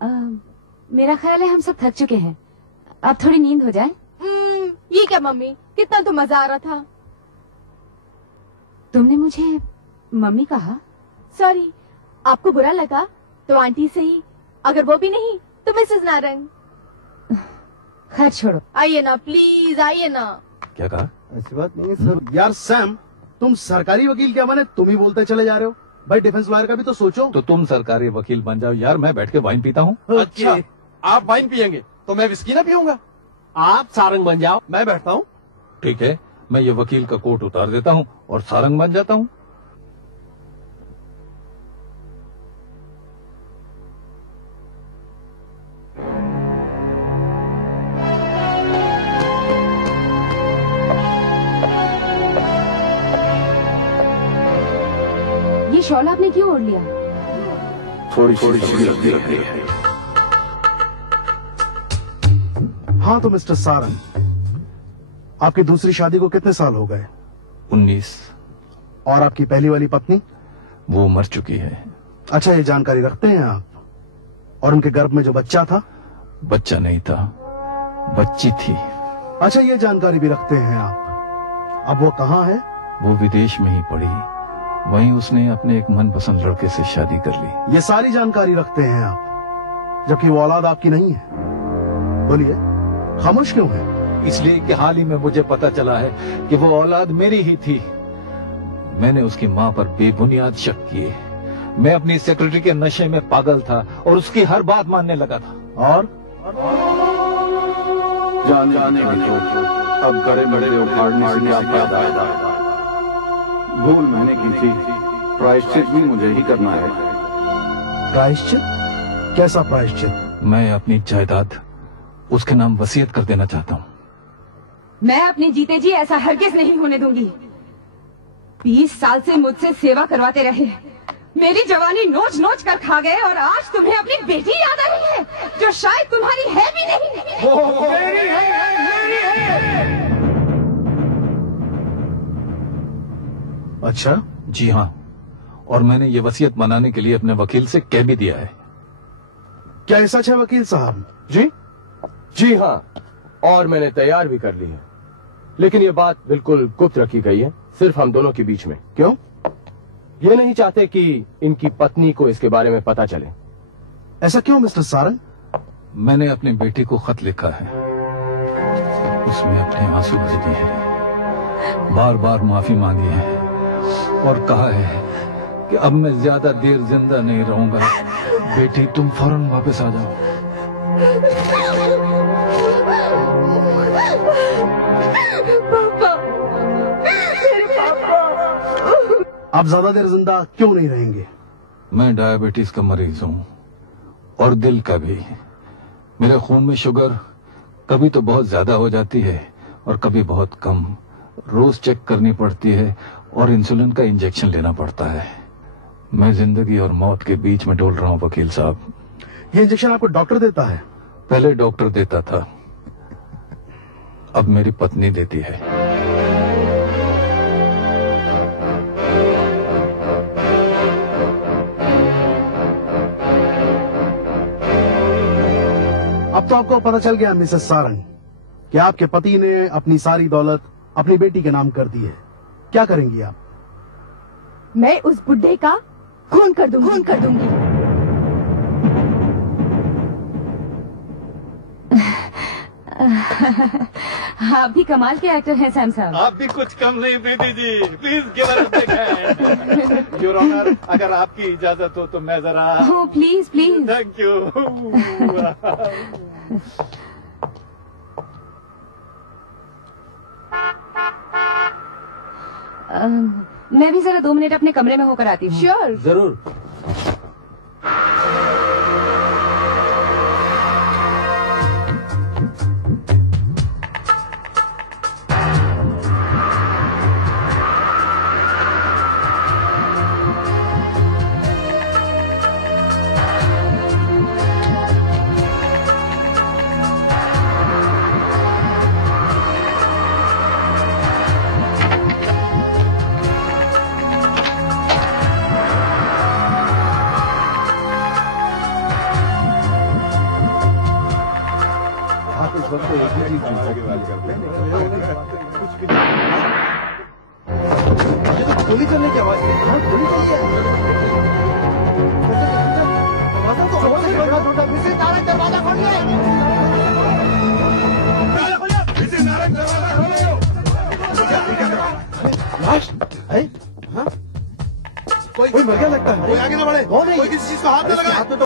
मेरा ख्याल है हम सब थक चुके हैं, अब थोड़ी नींद हो जाए। ये क्या मम्मी, कितना तो मजा आ रहा था। तुमने मुझे मम्मी कहा? सॉरी, आपको बुरा लगा तो आंटी से ही, अगर वो भी नहीं तो मिसेस नारंग। खैर छोड़ो, आइए ना प्लीज, आइए ना। क्या कहा? ऐसी बात नहीं है सर। यार सैम, तुम सरकारी वकील क्या बने, तुम ही बोलते चले जा रहे हो। भाई डिफेंस लॉयर का भी तो सोचो। तो तुम सरकारी वकील बन जाओ यार, मैं बैठ के वाइन पीता हूँ। अच्छा, आप वाइन पियेंगे तो मैं विस्की ना पीऊंगा। आप सारंग बन जाओ, मैं बैठता हूँ। ठीक है, मैं ये वकील का कोट उतार देता हूँ और सारंग बन जाता हूँ। ये शॉल आपने क्यों ओढ़ लिया? थोड़ी थोड़ी सी लगती है। हाँ तो मिस्टर सारंग, आपकी दूसरी शादी को कितने साल हो गए? 19। और आपकी पहली वाली पत्नी? वो मर चुकी है। अच्छा, ये जानकारी रखते हैं आप? और उनके गर्भ में जो बच्चा था? बच्चा नहीं था, बच्ची थी। अच्छा, ये जानकारी भी रखते हैं आप? अब वो कहाँ है? वो विदेश में ही पड़ी, वहीं उसने अपने एक मनपसंद लड़के से शादी कर ली। ये सारी जानकारी रखते हैं आप, जबकि वो औलाद आपकी नहीं है। बोलिए, खामोश क्यों है? इसलिए कि हाल ही में मुझे पता चला है कि वो औलाद मेरी ही थी। मैंने उसकी माँ पर बेबुनियाद शक किए। मैं अपनी सेक्रेटरी के नशे में पागल था और उसकी हर बात मानने लगा था। और जाने भी तो अब बड़े बड़े उखाड़ने से क्या फायदा है? भूल मैंने की थी, प्रायश्चित भी मुझे ही करना है। प्रायश्चित? कैसा प्रायश्चित? मैं अपनी जायदाद उसके नाम वसीयत कर देना चाहता हूँ। मैं अपने जीते जी ऐसा हरगिज नहीं होने दूंगी। 20 साल से मुझसे सेवा करवाते रहे, मेरी जवानी नोच नोच कर खा गए और आज तुम्हें अपनी बेटी याद आ रही है, जो शायद तुम्हारी है भी नहीं। मेरी है। अच्छा, जी हाँ, और मैंने ये वसीयत मनाने के लिए अपने वकील से कह भी दिया है। क्या ये सच है वकील साहब? जी हाँ, और मैंने तैयार भी कर ली है। लेकिन ये बात बिल्कुल गुप्त रखी गई है, सिर्फ हम दोनों के बीच में। क्यों? ये नहीं चाहते कि इनकी पत्नी को इसके बारे में पता चले। ऐसा क्यों मिस्टर सारंग? मैंने अपनी बेटी को खत लिखा है, उसमें अपने आंसू भर दिए हैं, बार बार माफी मांगी है और कहा है कि अब मैं ज्यादा देर जिंदा नहीं रहूंगा। बेटी, तुम फौरन वापस आ जाओ। पापा, मेरे पापा। आप ज्यादा देर जिंदा क्यों नहीं रहेंगे? मैं डायबिटीज का मरीज हूँ और दिल का भी। मेरे खून में शुगर कभी तो बहुत ज्यादा हो जाती है और कभी बहुत कम। रोज चेक करनी पड़ती है और इंसुलिन का इंजेक्शन लेना पड़ता है। मैं जिंदगी और मौत के बीच में डोल रहा हूँ वकील साहब। ये इंजेक्शन आपको डॉक्टर देता है? पहले डॉक्टर देता था, अब मेरी पत्नी देती है। अब तो आपको पता चल गया मिसेस सारंग कि आपके पति ने अपनी सारी दौलत अपनी बेटी के नाम कर दी है। क्या करेंगी आप? मैं उस बुड्ढे का खून कर दूंगी। आप भी कमाल के एक्टर हैं सैम साहब। आप भी कुछ कम नहीं Preeti ji, please give us big hand. Your honour, अगर आपकी इजाजत हो तो मैं जरा। Oh please please. Thank you. मैं भी जरा 2 मिनट अपने कमरे में होकर आती हूँ। श्योर। जरूर। सबको एक ही चीज पूछा के बात करते हैं। गोली चलने की आवाज है। हाँ, गोली चली है। दरवाजा तो फिर नारक दरवाजा खोल ले। लाश है? हाँ? कोई मर गया लगता है। कोई आगे ना बढ़े। कोई किसी चीज को हाथ न लगाए।